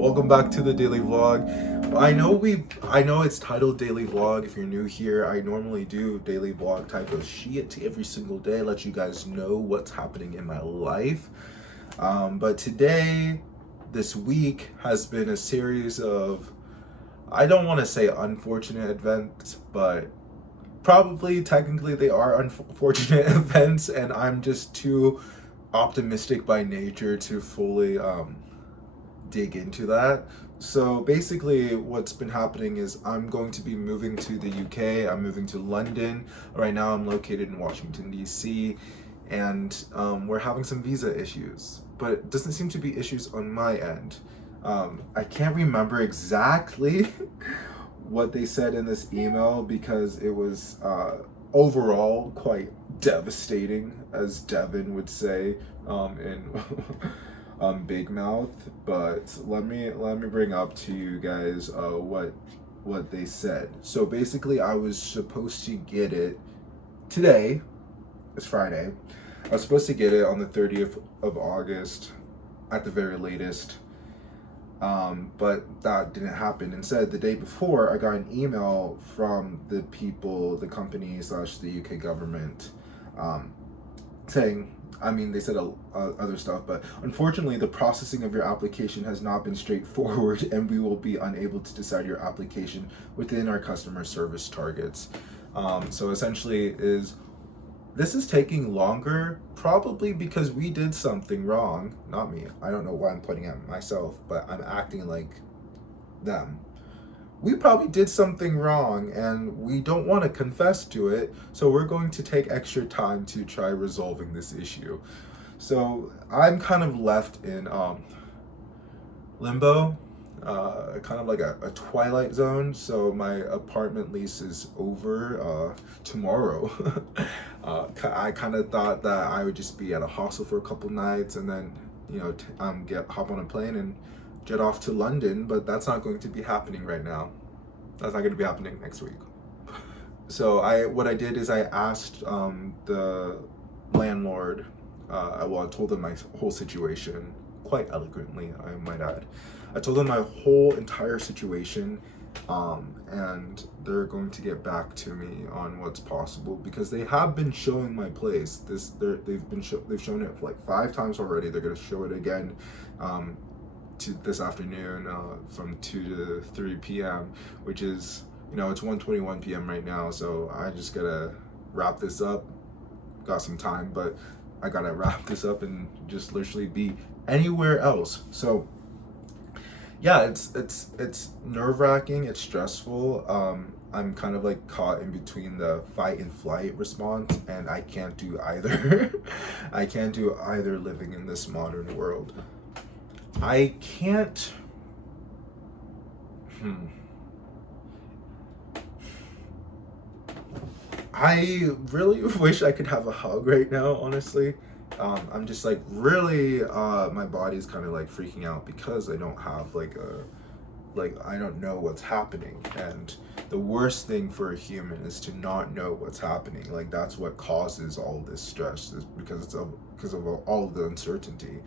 welcome back to the daily vlog. I know it's titled daily vlog. If you're new here, I normally do daily vlog type of shit every single day, let you guys know what's happening in my life. But today, this week has been a series of, I don't want to say unfortunate events, but probably technically they are unfortunate events, and I'm just too optimistic by nature to fully dig into that. So basically what's been happening is I'm going to be moving to the UK. I'm moving to London. Right now I'm located in Washington, DC, and we're having some visa issues, but it doesn't seem to be issues on my end. I can't remember exactly what they said in this email because it was overall quite devastating, as Devin would say in Big Mouth. But let me bring up to you guys what they said. So basically, I was supposed to get it today. It's Friday. I was supposed to get it on the 30th of August at the very latest. But that didn't happen. Instead, the day before, I got an email from the company / the UK government, saying, they said other stuff, but unfortunately, the processing of your application has not been straightforward, and we will be unable to decide your application within our customer service targets. So essentially, this is taking longer, probably because we did something wrong. Not me. I don't know why I'm pointing at myself, but I'm acting like them. We probably did something wrong and we don't want to confess to it, so we're going to take extra time to try resolving this issue. So I'm kind of left in limbo, kind of like a twilight zone. So my apartment lease is over tomorrow. I kind of thought that I would just be at a hostel for a couple nights and then hop on a plane and jet off to London, but that's not going to be happening right now. That's not going to be happening next week. So what I did is I asked the landlord. I told them my whole situation quite eloquently, I might add. I told them my whole entire situation, and they're going to get back to me on what's possible because they have been showing my place. They've shown it like 5 times already. They're going to show it again to this afternoon from 2 to 3 p.m., which is, it's 1:21 p.m. right now, so I just gotta wrap this up. Got some time, but I gotta wrap this up and just literally be anywhere else. So yeah, it's nerve-wracking, it's stressful. I'm kind of like caught in between the fight and flight response, and I can't do either. I can't do either living in this modern world. I can't. I really wish I could have a hug right now, honestly. I'm just like really, my body's kind of like freaking out because I don't have I don't know what's happening. And the worst thing for a human is to not know what's happening. Like that's what causes all this stress, is because of all of the uncertainty.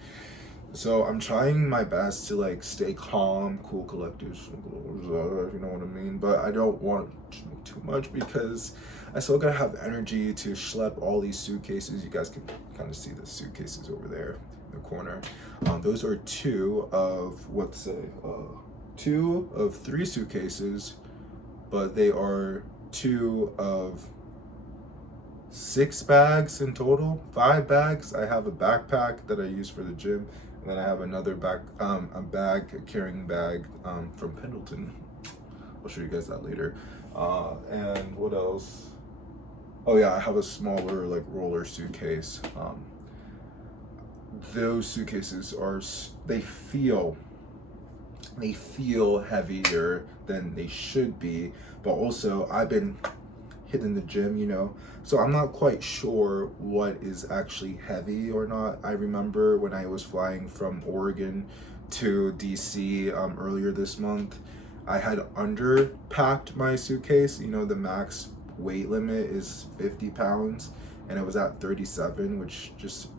So I'm trying my best to like stay calm, cool, collected, if you know what I mean. But I don't want too much because I still gotta have energy to schlep all these suitcases. You guys can kind of see the suitcases over there in the corner. Those are 2 of 3 suitcases, but they are 2 of 6 bags in total, 5 bags. I have a backpack that I use for the gym. And then I have another a carrying bag from Pendleton. I'll show you guys that later. And what else? Oh yeah, I have a smaller like roller suitcase. Those suitcases they feel heavier than they should be, but also I've been hitting the gym, so I'm not quite sure what is actually heavy or not. I remember when I was flying from Oregon to DC earlier this month, I had underpacked my suitcase. The max weight limit is 50 pounds and it was at 37, which just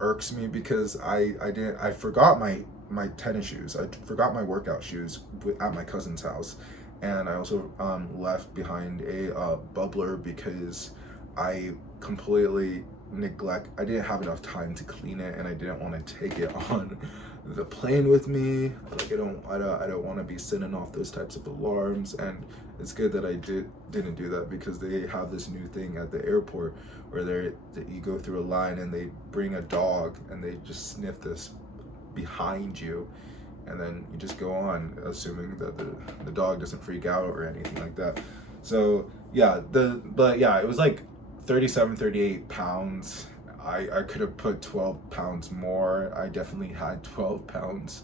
irks me because I forgot my tennis shoes. I forgot my workout shoes at my cousin's house, and I also left behind a bubbler because I completely I didn't have enough time to clean it, and I didn't want to take it on the plane with me. Like I don't want to be sending off those types of alarms, and it's good that I didn't do that because they have this new thing at the airport where you go through a line and they bring a dog and they just sniff this behind you, and then you just go on assuming that the dog doesn't freak out or anything like that. So yeah, it was like 38 pounds. I could have put 12 pounds more. I definitely had 12 pounds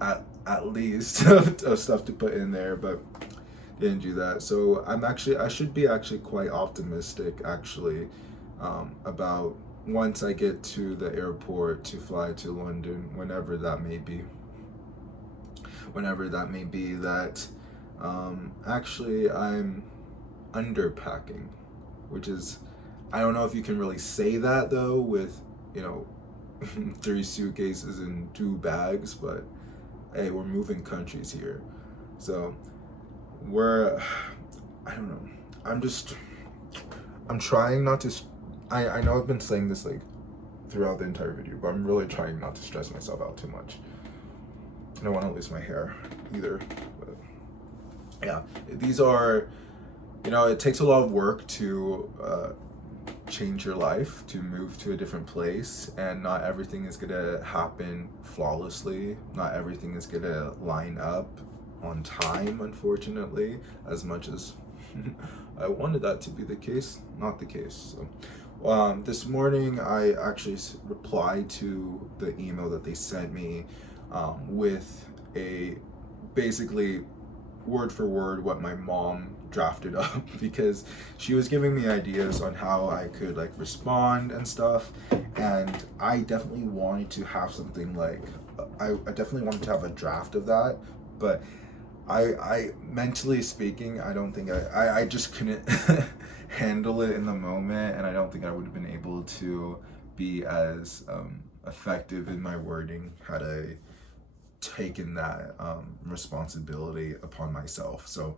at least of stuff to put in there, but didn't do that. So I should be actually quite optimistic actually, about once I get to the airport to fly to London, whenever that may be, that actually I'm underpacking, which is, I don't know if you can really say that though with, 3 suitcases and 2 bags, but hey, we're moving countries here. So I don't know. I'm trying not to, I know I've been saying this like throughout the entire video, but I'm really trying not to stress myself out too much. I don't want to lose my hair either, but yeah, these are, it takes a lot of work to change your life, to move to a different place, and not everything is gonna happen flawlessly. Not everything is gonna line up on time, unfortunately, as much as I wanted that to be the case. Not the case. So this morning I actually replied to the email that they sent me, with a basically word for word what my mom drafted up because she was giving me ideas on how I could like respond and stuff, and I definitely wanted to have something like I definitely wanted to have a draft of that, but I mentally speaking, I don't think I just couldn't handle it in the moment, and I don't think I would have been able to be as effective in my wording had I taken that responsibility upon myself. So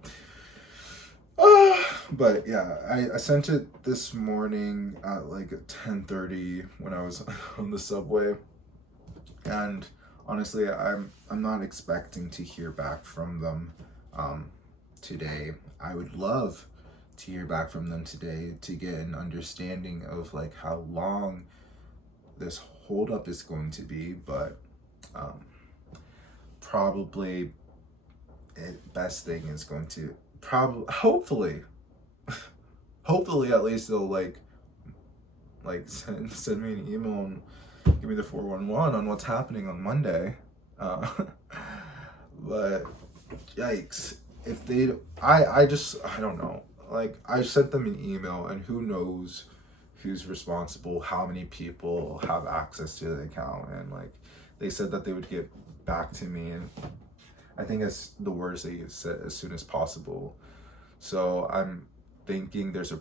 but yeah, I sent it this morning at like 10:30 when I was on the subway, and honestly I'm not expecting to hear back from them today. I would love to hear back from them today to get an understanding of like how long this holdup is going to be, but probably best thing is going to hopefully at least they'll like send me an email and give me the 411 on what's happening on Monday. But yikes, if they I don't know, like I sent them an email and who knows who's responsible, how many people have access to the account, and like they said that they would get back to me, and I think that's the words they said, as soon as possible. So I'm thinking there's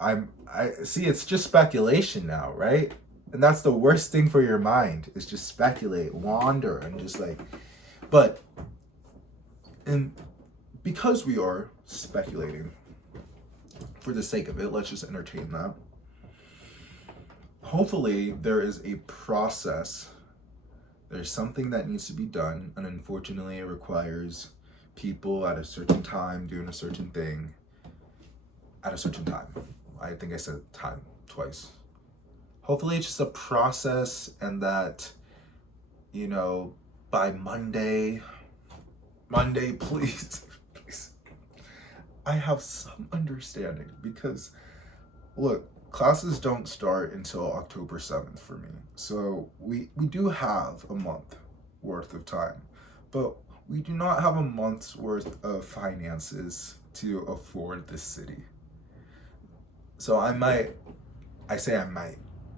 I see, it's just speculation now, right? And that's the worst thing for your mind, is just speculate, wander, and just like, but, and because we are speculating for the sake of it, let's just entertain that. Hopefully there is a process. There's something that needs to be done, and unfortunately it requires people at a certain time doing a certain thing at a certain time. I think I said time twice. Hopefully it's just a process, and that, by Monday, please, please, I have some understanding, because look, classes don't start until October 7th for me. So we do have a month worth of time, but we do not have a month's worth of finances to afford this city. So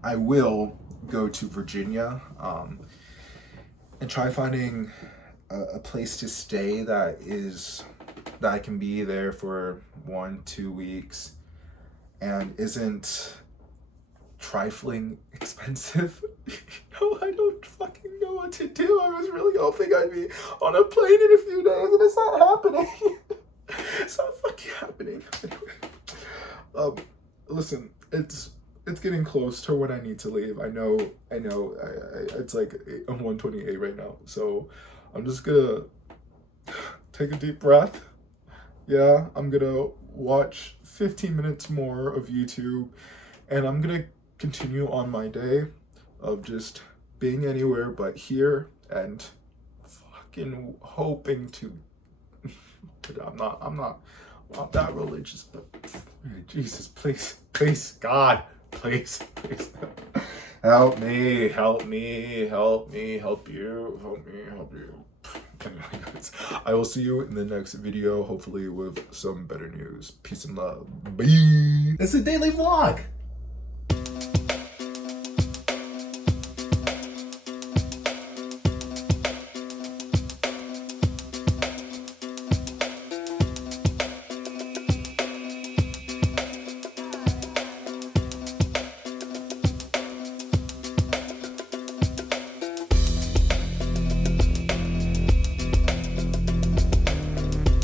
I will go to Virginia, and try finding a place to stay that I can be there for 1-2 weeks, and isn't trifling expensive. No, I don't fucking know what to do. I was really hoping I'd be on a plane in a few days, and it's not happening. It's not fucking happening. Listen, it's getting close to when I need to leave. I know. It's like I'm 1:28 right now, so I'm just gonna take a deep breath. Yeah, I'm gonna watch 15 minutes more of YouTube, and I'm gonna continue on my day of just being anywhere but here and fucking hoping to. I'm not that religious, but Jesus, please, God, please, help me, help you. Anyway, guys, I will see you in the next video, hopefully with some better news. Peace and love. Bye. It's a daily vlog.